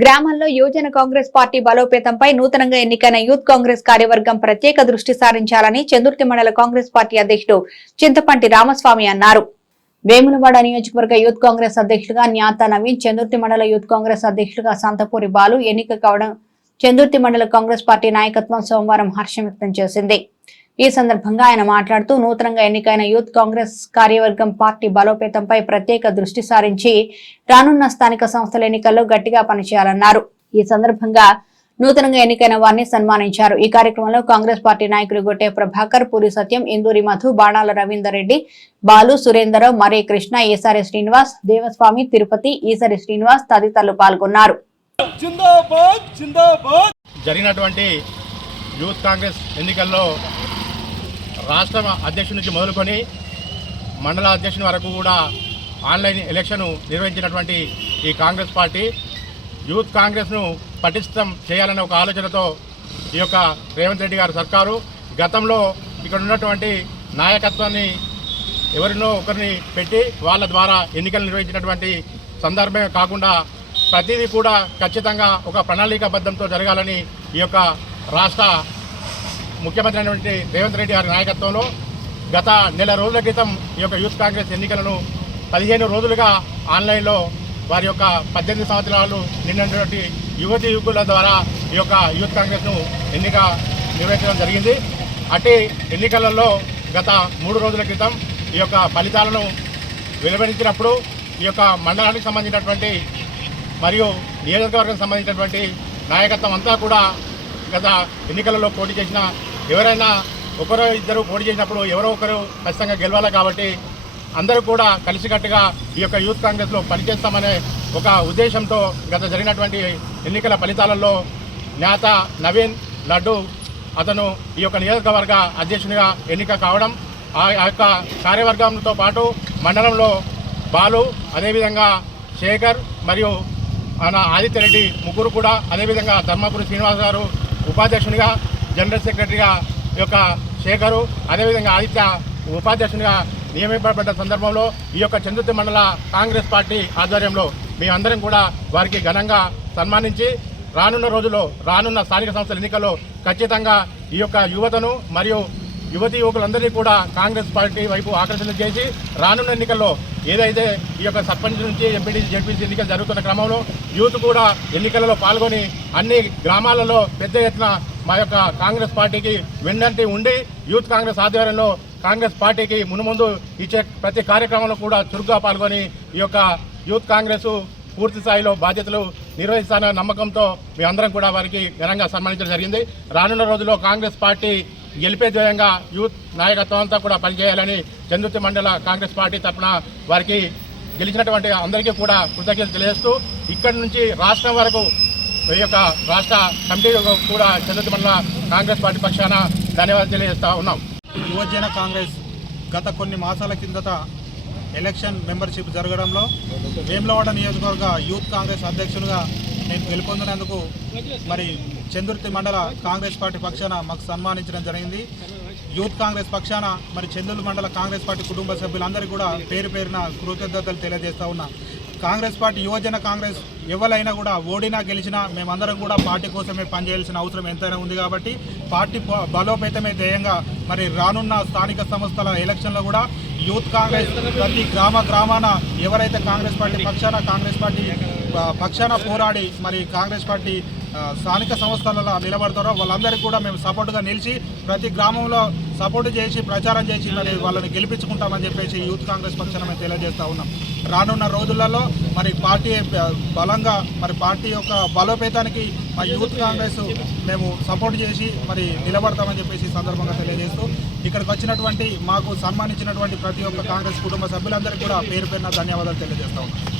గ్రామాల్లో యువజన కాంగ్రెస్ పార్టీ బలోపేతంపై నూతనంగా ఎన్నికైన యూత్ కాంగ్రెస్ కార్యవర్గం ప్రత్యేక దృష్టి సారించాలని చందుర్తి మండల కాంగ్రెస్ పార్టీ అధ్యక్షుడు చింతపంటి రామస్వామి అన్నారు. వేములవాడ నియోజకవర్గ యూత్ కాంగ్రెస్ అధ్యక్షుడిగా న్యాత నవీన్, చందుర్తి మండల యూత్ కాంగ్రెస్ అధ్యక్షుడిగా సంతపూరి బాలు ఎన్నిక కావడం చందుర్తి మండల కాంగ్రెస్ పార్టీ నాయకత్వం సోమవారం హర్షం వ్యక్తం చేసింది. ఈ సందర్భంగా ఆయన మాట్లాడుతూ నూతనంగా ఎన్నికైన యూత్ కాంగ్రెస్ కార్యవర్గం పార్టీ బలోపేతంపై ప్రత్యేక దృష్టి సారించి రానున్న స్థానిక సంస్థల ఎన్నికల్లో గట్టిగా పనిచేయాలన్నారు. ఈ సందర్భంగా నూతనంగా ఎన్నికైన వారిని సన్మానించారు. ఈ కార్యక్రమంలో కాంగ్రెస్ పార్టీ నాయకులు గొట్టె ప్రభాకర్, పూరి సత్యం, ఇందూరి మధు, బాణాల రవీందర్ రెడ్డి, బాలు, సురేందరరావు, మరే కృష్ణ, ఈసారి శ్రీనివాస్, దేవస్వామి, తిరుపతి, ఈసారి శ్రీనివాస్ తదితరులు పాల్గొన్నారు. జరిగినటువంటి యూత్ కాంగ్రెస్ ఎన్నికల్లో రాష్ట్ర అధ్యక్షుడి నుంచి మొదలుకొని మండల అధ్యక్షుని వరకు కూడా ఆన్లైన్ ఎలక్షన్ నిర్వహించినటువంటి ఈ కాంగ్రెస్ పార్టీ యూత్ కాంగ్రెస్ను పటిష్టం చేయాలనే ఒక ఆలోచనతో ఈ యొక్క రేవంత్ రెడ్డి గారి సర్కారు గతంలో ఇక్కడ ఉన్నటువంటి నాయకత్వాన్ని ఎవరినో ఒకరిని పెట్టి వాళ్ళ ద్వారా ఎన్నికలు నిర్వహించినటువంటి సందర్భమే కాకుండా ప్రతిదీ కూడా ఖచ్చితంగా ఒక ప్రణాళికాబద్ధంతో జరగాలని ఈ యొక్క రాష్ట్ర ముఖ్యమంత్రి అయినటువంటి రేవంత్ రెడ్డి గారి నాయకత్వంలో గత నెల రోజుల క్రితం ఈ యొక్క యూత్ కాంగ్రెస్ ఎన్నికలను 15 రోజులుగా ఆన్లైన్లో వారి యొక్క 18 సంవత్సరాలు నిన్నటువంటి యువతి యువకుల ద్వారా ఈ యొక్క యూత్ కాంగ్రెస్ను ఎన్నిక నిర్వహించడం జరిగింది. అట్టి ఎన్నికలలో గత 3 రోజుల క్రితం ఈ యొక్క ఫలితాలను వెలువరించినప్పుడు ఈ యొక్క మండలానికి సంబంధించినటువంటి మరియు నియోజకవర్గానికి సంబంధించినటువంటి నాయకత్వం అంతా కూడా గత ఎన్నికలలో పోటీ చేసిన ఎవరైనా ఒకరో ఇద్దరు పోటీ చేసినప్పుడు ఎవరో ఒకరు ఖచ్చితంగా గెలవాలి కాబట్టి అందరూ కూడా కలిసికట్టుగా ఈ యొక్క యూత్ కాంగ్రెస్లో పనిచేస్తామనే ఒక ఉద్దేశంతో గత జరిగినటువంటి ఎన్నికల ఫలితాలలో న్యాత నవీన్ లడ్డు అతను ఈ యొక్క నియోజకవర్గ అధ్యక్షునిగా ఎన్నిక కావడం, ఆ యొక్క కార్యవర్గంతో పాటు మండలంలో బాలు, అదేవిధంగా శేఖర్ మరియు ఆదిత్య రెడ్డి ముగ్గురు కూడా, అదేవిధంగా ధర్మపురి శ్రీనివాస్ గారు ఉపాధ్యక్షునిగా, జనరల్ సెక్రటరీగా ఈ యొక్క శేఖరు, అదేవిధంగా ఆదిత్య ఉపాధ్యక్షునిగా నియమింపబడ్డ సందర్భంలో ఈ యొక్క చందుర్తి మండల కాంగ్రెస్ పార్టీ ఆధ్వర్యంలో మేమందరం కూడా వారికి ఘనంగా సన్మానించి రానున్న రోజుల్లో రానున్న స్థానిక సంస్థల ఎన్నికల్లో ఖచ్చితంగా ఈ యొక్క యువతను మరియు యువతి యువకులందరినీ కూడా కాంగ్రెస్ పార్టీ వైపు ఆకర్షణ చేసి రానున్న ఎన్నికల్లో ఏదైతే ఈ యొక్క సర్పంచ్ నుంచి ఎంపీటీసీ జెడ్పీసీ ఎన్నికలు జరుగుతున్న క్రమంలో యూత్ కూడా ఎన్నికలలో పాల్గొని అన్ని గ్రామాలలో పెద్ద ఎత్తున మా యొక్క కాంగ్రెస్ పార్టీకి వెన్నంటి ఉండి యూత్ కాంగ్రెస్ ఆధ్వర్యంలో కాంగ్రెస్ పార్టీకి మునుముందు ఇచ్చే ప్రతి కార్యక్రమంలో కూడా చురుగ్గా పాల్గొని ఈ యొక్క యూత్ కాంగ్రెస్ పూర్తి స్థాయిలో బాధ్యతలు నిర్వహిస్తానన్న నమ్మకంతో మేమందరం కూడా వారికి ఘనంగా సన్మానించడం జరిగింది. రానున్న రోజుల్లో కాంగ్రెస్ పార్టీ గెలిపే ధ్యేయంగా యూత్ నాయకత్వం అంతా కూడా పనిచేయాలని చందుర్తి మండల కాంగ్రెస్ పార్టీ తరఫున వారికి గెలిచినటువంటి అందరికీ కూడా కృతజ్ఞతలు తెలియజేస్తూ ఇక్కడి నుంచి రాష్ట్రం వరకు ఈ యొక్క రాష్ట్ర కమిటీ కూడా చందుర్తి మండల కాంగ్రెస్ పార్టీ పక్షాన ధన్యవాదాలు తెలియజేస్తూ ఉన్నాం. యువజన కాంగ్రెస్ గత కొన్ని మాసాల కిందట ఎలక్షన్ మెంబర్షిప్ జరగడంలో వేములవాడ నియోజకవర్గ యూత్ కాంగ్రెస్ అధ్యక్షునిగా నేను గెలుపొందినందుకు మరి చందుర్తి మండల కాంగ్రెస్ పార్టీ పక్షాన మాకు సన్మానించడం జరిగింది. యూత్ కాంగ్రెస్ పక్షాన మరి చందుర్తి మండల కాంగ్రెస్ పార్టీ కుటుంబ సభ్యులందరికీ కూడా పేరు పేరున కృతజ్ఞతలు తెలియజేస్తా ఉన్నా. కాంగ్రెస్ పార్టీ యువజన కాంగ్రెస్ ఎవరైనా కూడా ఓడినా గెలిచినా మేమందరం కూడా పార్టీ కోసమే పనిచేయాల్సిన అవసరం ఎంతైనా ఉంది కాబట్టి పార్టీ బలోపేతమే ధ్యేయంగా మరి రానున్న స్థానిక సంస్థల ఎలక్షన్లో కూడా యూత్ కాంగ్రెస్ ప్రతి గ్రామాన ఎవరైతే కాంగ్రెస్ పార్టీ పక్షాన పోరాడి మరి కాంగ్రెస్ పార్టీ స్థానిక సంస్థలలో నిలబడతారో వాళ్ళందరికీ కూడా మేము సపోర్టుగా నిలిచి ప్రతి గ్రామంలో సపోర్టు చేసి ప్రచారం చేసి మరి వాళ్ళని గెలిపించుకుంటామని చెప్పేసి యూత్ కాంగ్రెస్ పక్షాన మేము తెలియజేస్తూ ఉన్నాం. రానున్న రోజులలో మరి పార్టీ బలంగా మరి పార్టీ యొక్క బలోపేతానికి మా యూత్ కాంగ్రెస్ మేము సపోర్ట్ చేసి మరి నిలబడతామని చెప్పేసి సందర్భంగా తెలియజేస్తూ ఇక్కడికి వచ్చినటువంటి మాకు సన్మానించినటువంటి ప్రతి ఒక్క కాంగ్రెస్ కుటుంబ సభ్యులందరికీ కూడా పేరు పేరున ధన్యవాదాలు తెలియజేస్తా ఉన్నాం.